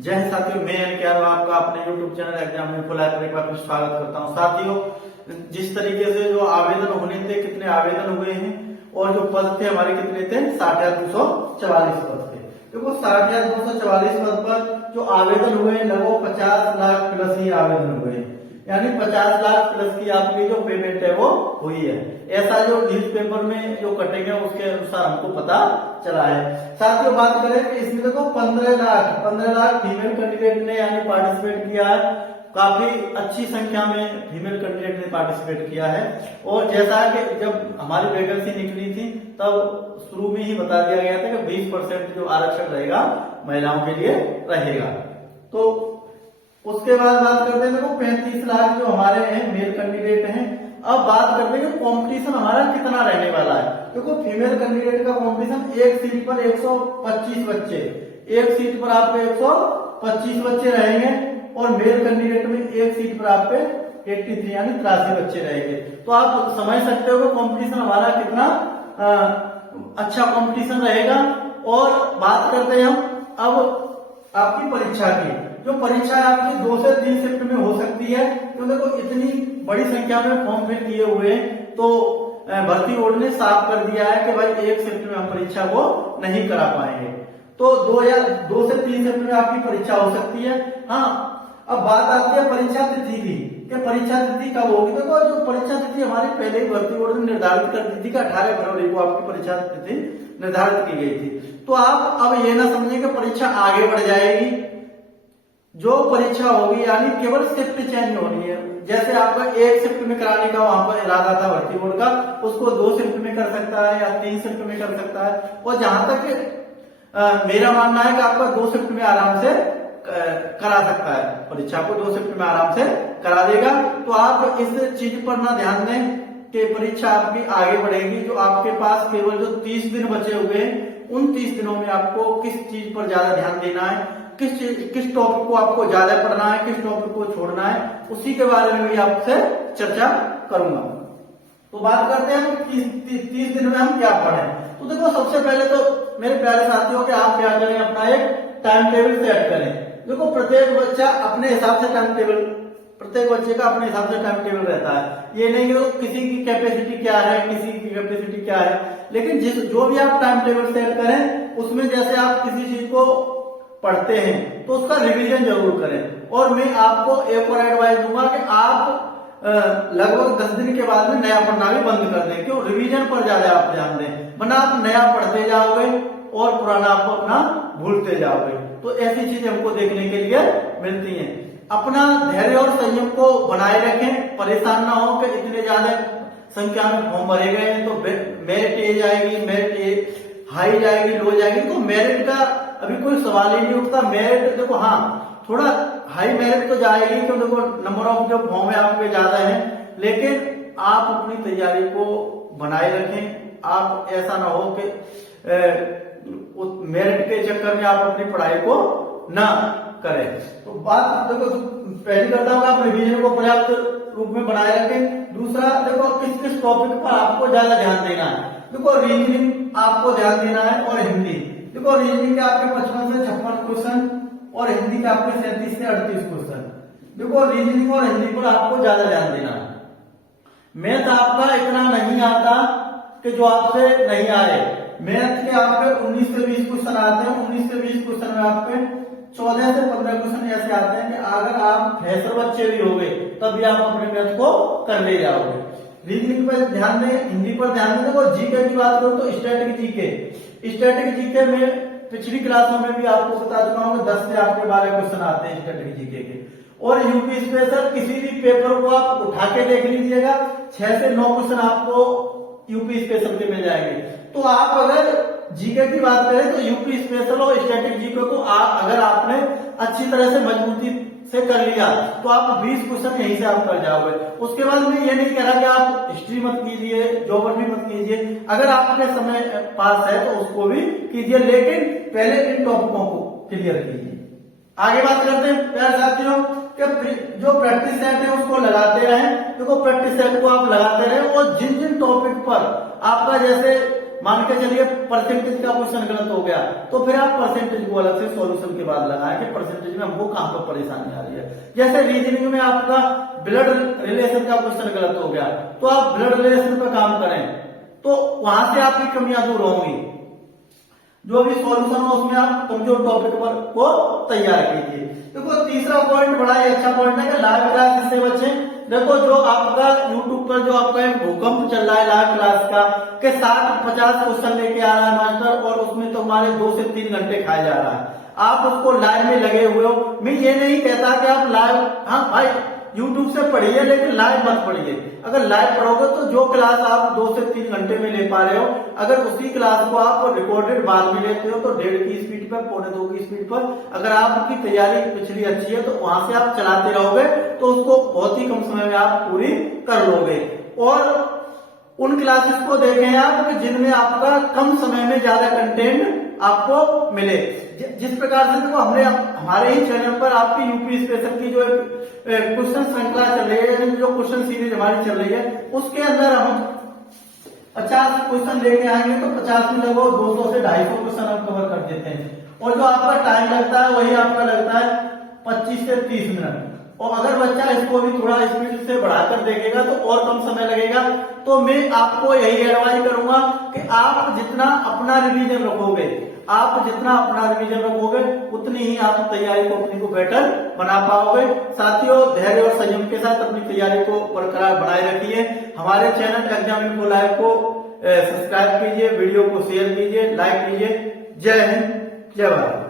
जय साथियों, मैं यादव आपका अपने YouTube चैनल एग्जाम में फुल एक बार स्वागत करता हूं। साथियों, जिस तरीके से जो आवेदन होने थे, कितने आवेदन हुए हैं और जो पद थे हमारे कितने थे, 60,244 पद थे। देखो 60,244 पद पर जो आवेदन हुए हैं लगभग 50 लाख प्लस ही आवेदन हुए हैं, यानी 50 लाख प्लस की आपकी जो पेमेंट है वो हुई है। ऐसा जो न्यूज पेपर में जो कटेंगे उसके अनुसार हमको पता चला है। साथियों, बात करें कि इसमें देखो 15 लाख फीमेल कैंडिडेट ने यानी पार्टिसिपेट किया है। काफी अच्छी संख्या में फीमेल कैंडिडेट ने पार्टिसिपेट किया है। और जैसा कि जब हमारी वैकेंसी निकली थी तब शुरू में ही बता दिया गया था कि 20% जो आरक्षण रहेगा महिलाओं के लिए रहेगा। तो उसके बाद बात करते हैं, देखो 35 लाख जो हमारे हैं मेल कैंडिडेट हैं। अब बात करते हैं कि कंपटीशन हमारा कितना रहने वाला है। देखो फीमेल कैंडिडेट का कंपटीशन एक सीट पर 125 बच्चे, एक सीट पर आपके 125 बच्चे रहेंगे और मेल कैंडिडेट में एक सीट पर आपके 83 यानी 83 बच्चे रहेंगे। तो आप समझ सकते हो कि कंपटीशन हमारा कितना अच्छा कंपटीशन रहेगा। और बात करते हैं हम अब आपकी परीक्षा की। जो परीक्षा आपकी 2 से 3 शिफ्ट में हो सकती है, तो देखो इतनी बड़ी संख्या में फॉर्म फिल किए हुए हैं तो भर्ती बोर्ड ने साफ कर दिया है कि भाई एक शिफ्ट में हम परीक्षा को नहीं करा पाएंगे। तो 2 से 3 शिफ्ट में आपकी परीक्षा हो सकती है। हाँ, अब बात आती है परीक्षा तिथि की कि परीक्षा तिथि कब होगी। देखो जो परीक्षा तिथि हमारी पहले ही भर्ती बोर्ड ने निर्धारित कर दी थी कि 18 फरवरी को आपकी परीक्षा तिथि निर्धारित की गई थी। तो आप अब ये ना समझें कि परीक्षा आगे बढ़ जाएगी। जो परीक्षा होगी यानी केवल शिफ्ट चेंज होनी है। जैसे आपका एक शिफ्ट में कराने का वहां पर इरादा था भर्ती बोर्ड का, उसको 2 शिफ्ट में कर सकता है या 3 शिफ्ट में कर सकता है। और जहां तक मेरा मानना है कि आपका 2 शिफ्ट में आराम से करा सकता है, परीक्षा को 2 शिफ्ट में आराम से करा देगा। तो आप इस चीज पर ना ध्यान दें कि परीक्षा आपकी आगे बढ़ेगी। जो आपके पास केवल जो 30 दिन बचे हुए हैं, उन 30 दिनों में आपको किस चीज पर ज्यादा ध्यान देना है, किस टॉपिक को आपको ज्यादा पढ़ना है, किस टॉपिक को छोड़ना है, उसी के बारे में भी आपसे चर्चा करूंगा। तो बात करते हैं 30 दिन में हम क्या पढ़ें। तो देखो सबसे पहले तो मेरे प्यारे साथियों कि आप क्या करें, अपना एक टाइम टेबल सेट करें। देखो प्रत्येक बच्चा अपने हिसाब से टाइम टेबल, प्रत्येक बच्चे का अपने हिसाब से टाइम टेबल रहता है। ये नहीं कि तो किसी की कैपेसिटी क्या है, किसी की कैपेसिटी क्या है, लेकिन जो भी आप टाइम टेबल सेट करें उसमें जैसे आप किसी चीज को पढ़ते हैं तो उसका रिवीजन जरूर करें। और मैं आपको एक और एडवाइस दूंगा कि आप लगभग 10 दिन के बाद में नया पढ़ना भी बंद कर दें। क्यों? रिवीजन पर ज्यादा आप ध्यान दें, वरना आप नया पढ़ते जाओगे और पुराना आपको अपना भूलते जाओगे। तो ऐसी चीजें हमको देखने के लिए मिलती हैं। अपना धैर्य और संयम को बनाए रखें, परेशान ना हो कि इतने ज्यादा संख्या में फॉर्म भरे गए हैं तो मेरिट ए जाएगी, मेरिट ए हाई जाएगी, लो जाएगी। तो मेरिट का अभी कोई सवाल ही नहीं उठता। मेरिट देखो हाँ थोड़ा हाई मेरिट तो जाएगी, क्यों देखो नंबर ऑफ जो फॉर्म है आपके ज्यादा है, लेकिन आप अपनी तैयारी को बनाए रखें। आप ऐसा ना हो कि मेरिट के चक्कर में आप अपनी पढ़ाई को ना करें। तो बात देखो पहली करता हूँ आप रिवीजन को पर्याप्त रूप में बनाए रखें। दूसरा देखो किस किस टॉपिक पर आपको ज्यादा ध्यान देना है। देखो रीजनिंग आपको ध्यान देना है और हिंदी। देखो रीजनिंग के आपके 55 से 56 क्वेश्चन और हिंदी के आपके 37 से 38 क्वेश्चन। देखो रीजनिंग और हिंदी पर आपको ज्यादा ध्यान देना है। मैथ आपका इतना नहीं आता कि जो आपसे नहीं आए। मैथ के आपके 19 से 20 क्वेश्चन आते हैं। 19 से 20 क्वेश्चन में आपके 14 से 15 क्वेश्चन ऐसे आते हैं कि अगर आप फ्रेशर बच्चे भी हो गए तब भी आप अपने मैथ को कर ले जाओगे। रीजनिंग पर ध्यान दें, हिंदी पर ध्यान दें। देखो जीके की बात करो तो स्टैटिक जीके में पिछली क्लासों में भी आपको बता चुका हूं कि 10 से आपके 12 क्वेश्चन आते हैं स्टैटिक जीके के। और यूपी स्पेशल किसी भी पेपर को आप उठा के देख लीजिएगा, 6 से 9 क्वेश्चन आपको यूपी स्पेशल के मिल जाएंगे। तो आप अगर जीके की बात करें तो यूपी स्पेशल और स्टैटिक जीके को अगर आपने अच्छी तरह से मजबूती से कर लिया तो आप 20 क्वेश्चन यहीं से आप कर जाओगे। उसके बाद में ये नहीं कह रहा कि आप हिस्ट्री मत कीजिए, ज्योग्राफी मत कीजिए। अगर आपके समय पास है तो उसको भी कीजिए, लेकिन पहले इन टॉपिकों को क्लियर कीजिए। आगे बात करते हैं प्यारे साथियों कि जो प्रैक्टिस सेट है उसको लगाते रहें। देखो प्रैक्टिस सेट को आप लगाते रहें और जिन जिन टॉपिक पर आपका जैसे मान के चलिए परसेंटेज का क्वेश्चन गलत हो गया तो फिर आप परसेंटेज को अलग से सॉल्यूशन के बाद लगाएं कि परसेंटेज में हमको कहां पर परेशानी आ रही है। जैसे रीजनिंग में आपका ब्लड रिलेशन का क्वेश्चन गलत हो गया तो आप ब्लड रिलेशन पर काम करें तो वहां से आपकी कमियां दूर होंगी। जो भी सॉल्यूशन हो उसमें आप कमजोर टॉपिक पर को तैयार कीजिए। देखो तीसरा पॉइंट बड़ा ही अच्छा पॉइंट है कि लाइव क्लास इससे बचें। देखो जो आपका YouTube पर जो आपका एक भूकंप चल रहा है लाइव क्लास का के 60-50 क्वेश्चन लेके आ रहा है मास्टर और उसमें तो हमारे 2 से 3 घंटे खाया जा रहा है। आप उसको लाइव में लगे हुए हो। मैं ये नहीं कहता कि आप लाइव, हाँ भाई YouTube से पढ़िए लेकिन लाइव मत पढ़िए। अगर लाइव पढ़ोगे तो जो क्लास आप 2 से 3 घंटे में ले पा रहे हो, अगर उसी क्लास को आप रिकॉर्डेड बाद में लेते हो तो 1.5 की स्पीड पर, 1.25 की स्पीड पर, अगर आपकी तैयारी पिछली अच्छी है तो वहां से आप चलाते रहोगे तो उसको बहुत ही कम समय में आप पूरी कर लोगे। और उन क्लासेस को देखें आप जिनमें आपका कम समय में ज्यादा कंटेंट आपको मिले। जिस प्रकार से देखो हमने हमारे ही चैनल पर आपकी यूपी स्पेशल की जो क्वेश्चन श्रृंखला चल रही है, जो क्वेश्चन सीरीज हमारी चल रही है, उसके अंदर हम 50 क्वेश्चन लेके आएंगे तो 50 में लगभग 200 से 250 क्वेश्चन हम कवर कर देते हैं और जो आपका टाइम लगता है वही आपका लगता है 25 से 30 मिनट। और अगर बच्चा इसको भी थोड़ा स्पीड से बढ़ाकर देखेगा तो और कम समय लगेगा। तो मैं आपको यही एडवाइस करूंगा कि आप जितना अपना रिवीजन रखोगे, आप जितना अपना रिवीजन रखोगे उतनी ही आप तैयारी को अपनी को बेटर बना पाओगे। साथियों धैर्य और संयम के साथ अपनी तैयारी को बरकरार बनाए रखिए। हमारे चैनल एग्जाम इन्फो लाइव को सब्सक्राइब कीजिए, वीडियो को शेयर कीजिए, लाइक कीजिए। जय हिंद, जय भारत।